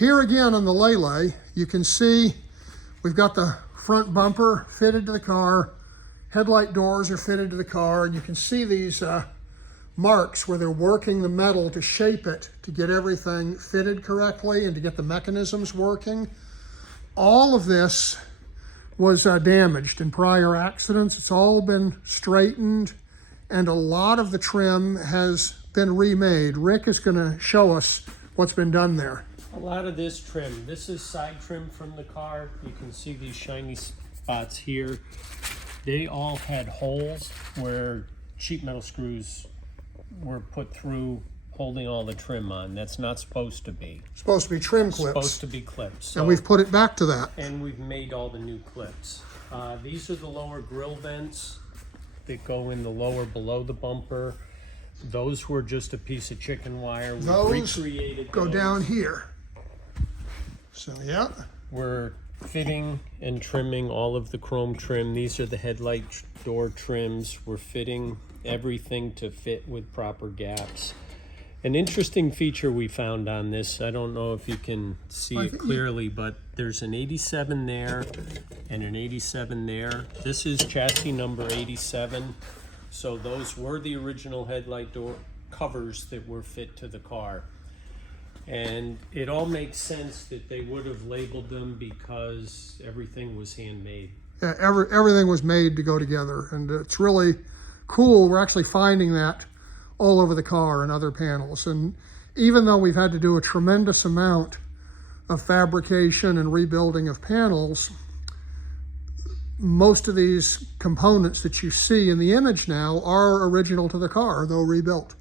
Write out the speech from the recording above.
Here again on the Lele, you can see we've got the front bumper fitted to the car, headlight doors are fitted to the car, and you can see these marks where they're working the metal to shape it to get everything fitted correctly and to get the mechanisms working. All of this was damaged in prior accidents. It's all been straightened, and a lot of the trim has been remade. Rick is going to show us what's been done there. A lot of this trim, this is side trim from the car. You can see these shiny spots here. They all had holes where sheet metal screws were put through, holding all the trim on. That's not supposed to be. Supposed to be trim clips. Supposed to be clips. So, and we've put it back to that. And we've made all the new clips. These are the lower grill vents that go in the lower below the bumper. Those were just a piece of chicken wire. We recreated go those. Down here. So yeah. We're fitting and trimming all of the chrome trim. These are the headlight door trims. We're fitting everything to fit with proper gaps. An interesting feature we found on this, I don't know if you can see it clearly, but there's an 87 there and an 87 there. This is chassis number 87. So those were the original headlight door covers that were fit to the car. And it all makes sense that they would have labeled them because everything was handmade. Yeah, everything was made to go together, and it's really cool. We're actually finding that all over the car and other panels. And even though we've had to do a tremendous amount of fabrication and rebuilding of panels, most of these components that you see in the image now are original to the car, though rebuilt.